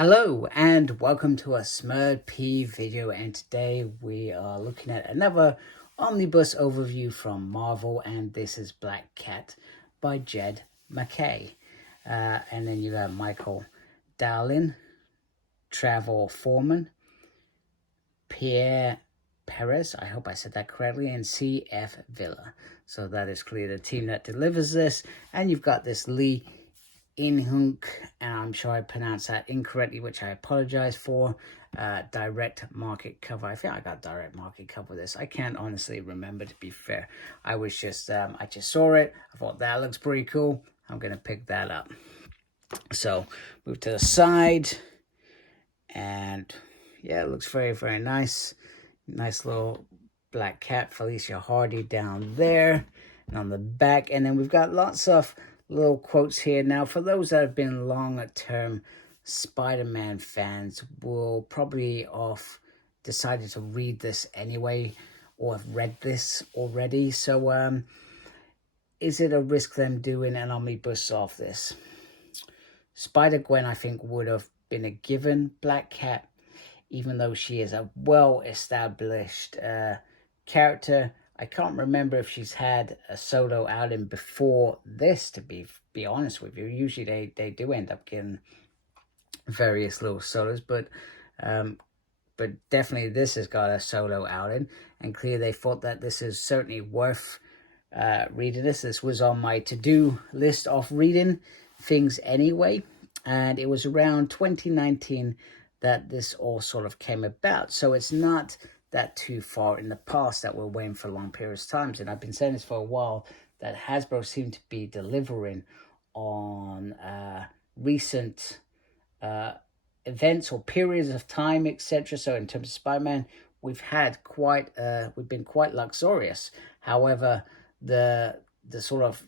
Hello and welcome to a smerdp video, and today we are looking at another omnibus overview from Marvel, and this is Black Cat by Jed MacKay. And then you got Michael Dowling, Trevor Foreman, Pierre Perez, I hope I said that correctly, and C.F. Villa. So that is clearly the team that delivers this. And you've got this Lee Inhyuk, and I'm sure I pronounced that incorrectly, which I apologize for. Direct market cover. I think I got direct market cover this. I can't honestly remember, to be fair. I was just I just saw it. I thought that looks pretty cool. I'm gonna pick that up. So move to the side, and yeah, it looks very, very nice. Nice little black cat, Felicia Hardy down there, and on the back, and then we've got lots of little quotes here. Now, for those that have been long-term Spider-Man fans, will probably have decided to read this anyway, or have read this already. So, is it a risk them doing an omnibus of this? Spider-Gwen, I think, would have been a given. Black Cat, even though she is a well-established character, I can't remember if she's had a solo outing before this, to be honest with you. Usually they do end up getting various little solos, but definitely this has got a solo outing, and clearly they thought that this is certainly worth reading this. This was on my to-do list of reading things anyway, and it was around 2019 that this all sort of came about. So it's not that too far in the past that we're waiting for long periods of times. And I've been saying this for a while, that Hasbro seemed to be delivering on recent events or periods of time, etc. So in terms of Spider-Man, we've been quite luxurious. However, the sort of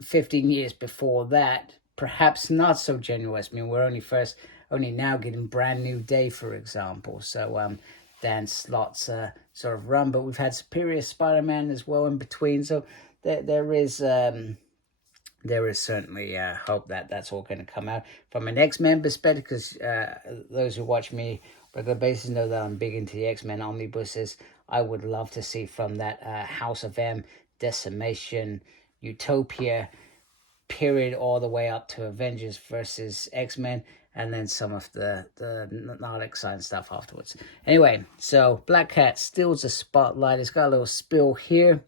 15 years before that, perhaps not so generous. I mean, we're only now getting Brand New Day, for example. So Dan Slott's sort of run, but we've had Superior Spider-Man as well in between. So there is certainly hope that that's all going to come out from an X-Men perspective, because those who watch me on a regular basis know that I'm big into the X-Men omnibuses. I would love to see from that House of M, Decimation, Utopia period all the way up to Avengers versus X-Men, and then some of the not exciting stuff afterwards. Anyway, so Black Cat steals the spotlight. It's got a little spill here.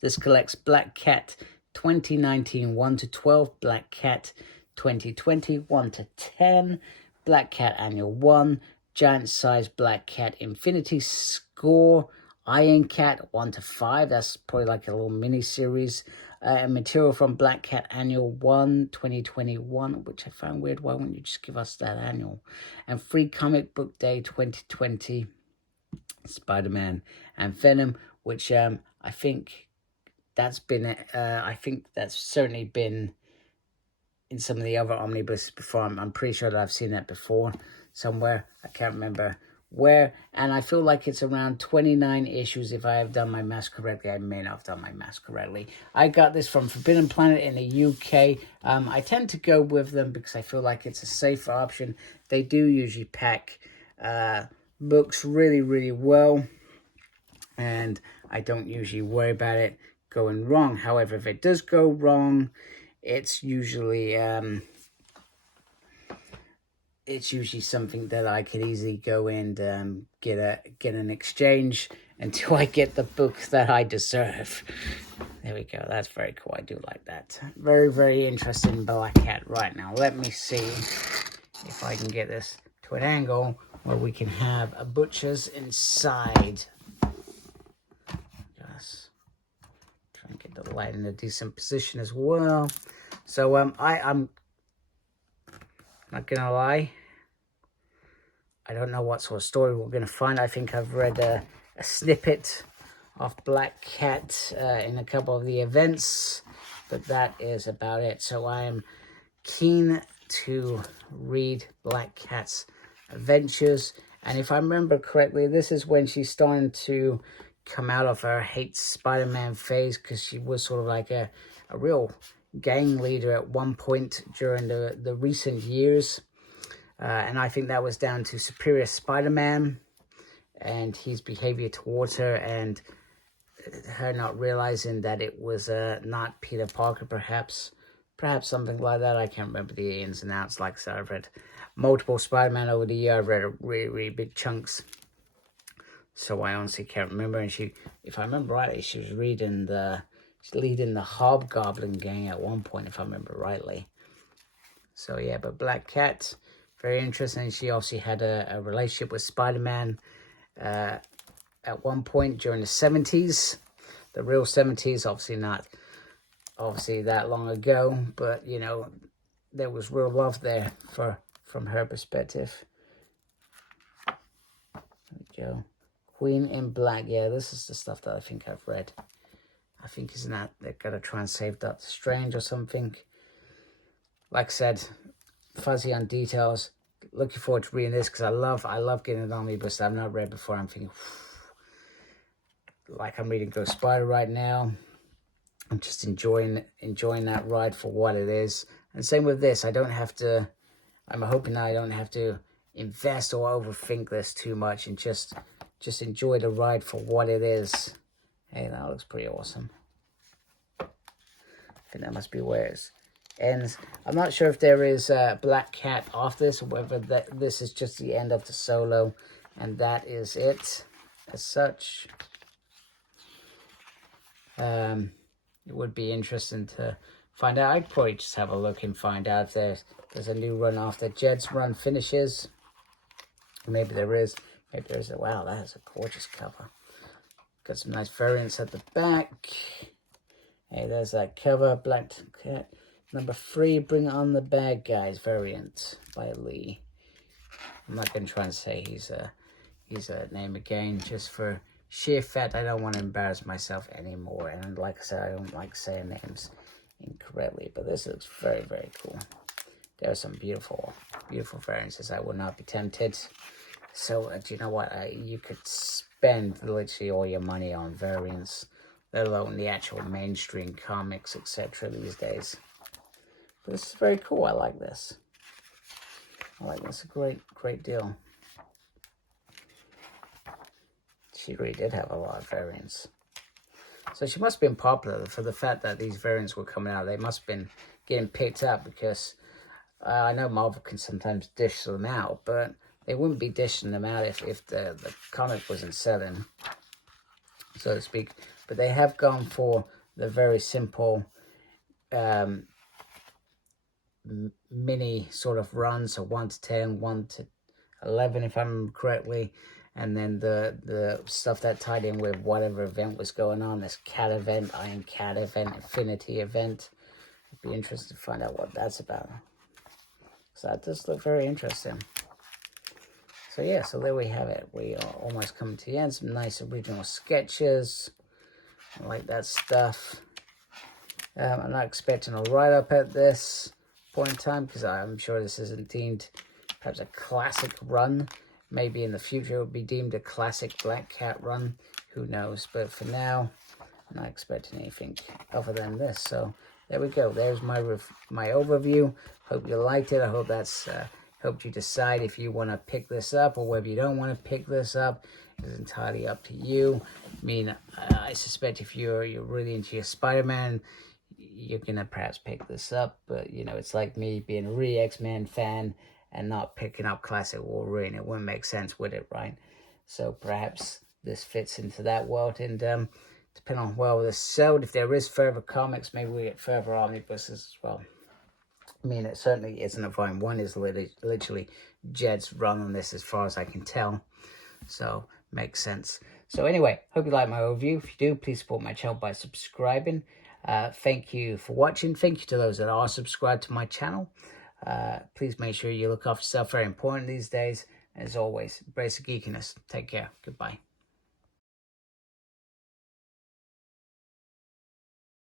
This collects Black Cat 2019 1 to 12, Black Cat 2020 1 to 10, Black Cat Annual 1, Giant Size Black Cat Infinity Score, Iron Cat 1 to 5. That's probably like a little mini series. Material from Black Cat Annual 1 2021, which I found weird. Why wouldn't you just give us that annual? And Free Comic Book Day 2020, Spider-Man and Venom, which I think that's been that's certainly been in some of the other omnibuses before. I'm pretty sure that I've seen that before somewhere. I can't remember where, and I feel like it's around 29 issues if I have done my math correctly. I may not have done my math correctly. I got this from Forbidden Planet in the UK. I tend to go with them because I feel like it's a safer option. They do usually pack books really, really well, and I don't usually worry about it going wrong. However, if it does go wrong, it's usually something that I could easily go and get an exchange until I get the book that I deserve. There we go. That's very cool. I do like that. Very, very interesting Black Cat. Right, now let me see if I can get this to an angle where we can have a butcher's inside. Just try and get the light in a decent position as well. So I'm not gonna lie, I don't know what sort of story we're gonna find. I think I've read a snippet of Black Cat in a couple of the events, but that is about it. So I am keen to read Black Cat's adventures, and if I remember correctly, this is when she's starting to come out of her hate Spider-Man phase, because she was sort of like a real gang leader at one point during the recent years. And I think that was down to Superior Spider-Man and his behavior towards her, and her not realizing that it was not Peter Parker, perhaps something like that. I can't remember the ins and outs. Like I said, I've read multiple Spider-Man over the year. I've read really big chunks, so I honestly can't remember. And she, if I remember rightly, she was leading the Hobgoblin gang at one point, if I remember rightly. So yeah, but Black Cat, very interesting. She obviously had a relationship with Spider-Man at one point during the 70s, the real 70s, obviously not that long ago, but you know, there was real love there from her perspective. There we go. Queen in Black. Yeah, this is the stuff that I think I've read. I think, isn't that they're gonna try and save Doctor Strange or something? Like I said, fuzzy on details. Looking forward to reading this because I love getting an omnibus that I've not read before. I'm thinking, like I'm reading Ghost Spider right now. I'm just enjoying that ride for what it is. And same with this. I don't have to. I'm hoping that I don't have to invest or overthink this too much, and just enjoy the ride for what it is. Hey, that looks pretty awesome. I think that must be where it ends. I'm not sure if there is a Black Cat after this, or whether this is just the end of the solo, and that is it as such. It would be interesting to find out. I'd probably just have a look and find out if there's a new run after Jed's run finishes. Maybe there is. Maybe there's a... Wow, that is a gorgeous cover. Got some nice variants at the back. Hey, there's that cover. Black Cat number 3, Bring On the Bad Guys variant by Lee. I'm not going to try and say his name again, just for sheer fact I don't want to embarrass myself anymore. And like I said, I don't like saying names incorrectly, but this looks very cool. There are some beautiful variances. I would not be tempted. So do you know what, you could spend literally all your money on variants, let alone the actual mainstream comics, etc. these days. But this is very cool. I like this. A great deal. She really did have a lot of variants. So she must have been popular for the fact that these variants were coming out. They must have been getting picked up, because I know Marvel can sometimes dish them out, but they wouldn't be dishing them out if the comic wasn't selling, so to speak. But they have gone for the very simple mini sort of runs, so 1 to 10, 1 to 11, if I remember correctly. And then the stuff that tied in with whatever event was going on, this Cat event, Iron Cat event, Infinity event. It'd be interesting to find out what that's about. So that does look very interesting. So yeah, so there we have it. We are almost coming to the end. Some nice original sketches. I like that stuff. I'm not expecting a write-up at this point in time, because I'm sure this isn't deemed perhaps a classic run. Maybe in the future it will be deemed a classic Black Cat run. Who knows? But for now, I'm not expecting anything other than this. So there we go. There's my overview. Hope you liked it. I hope that's helped you decide if you want to pick this up or whether you don't want to pick this up. It's entirely up to you. I mean, I suspect if you're really into your Spider-Man, you're gonna perhaps pick this up. But you know, it's like me being a really X-Men fan and not picking up classic Wolverine. It wouldn't make sense, would it, right? So perhaps this fits into that world. And depending on where this sold, if there is further comics, maybe we get further omnibuses as well. I mean, it certainly isn't a volume 1. Is literally Jed's run on this, as far as I can tell. So makes sense. So anyway, hope you like my overview. If you do, please support my channel by subscribing. Thank you for watching. Thank you to those that are subscribed to my channel. Please make sure you look after yourself. Very important these days. As always, embrace the geekiness. Take care. Goodbye.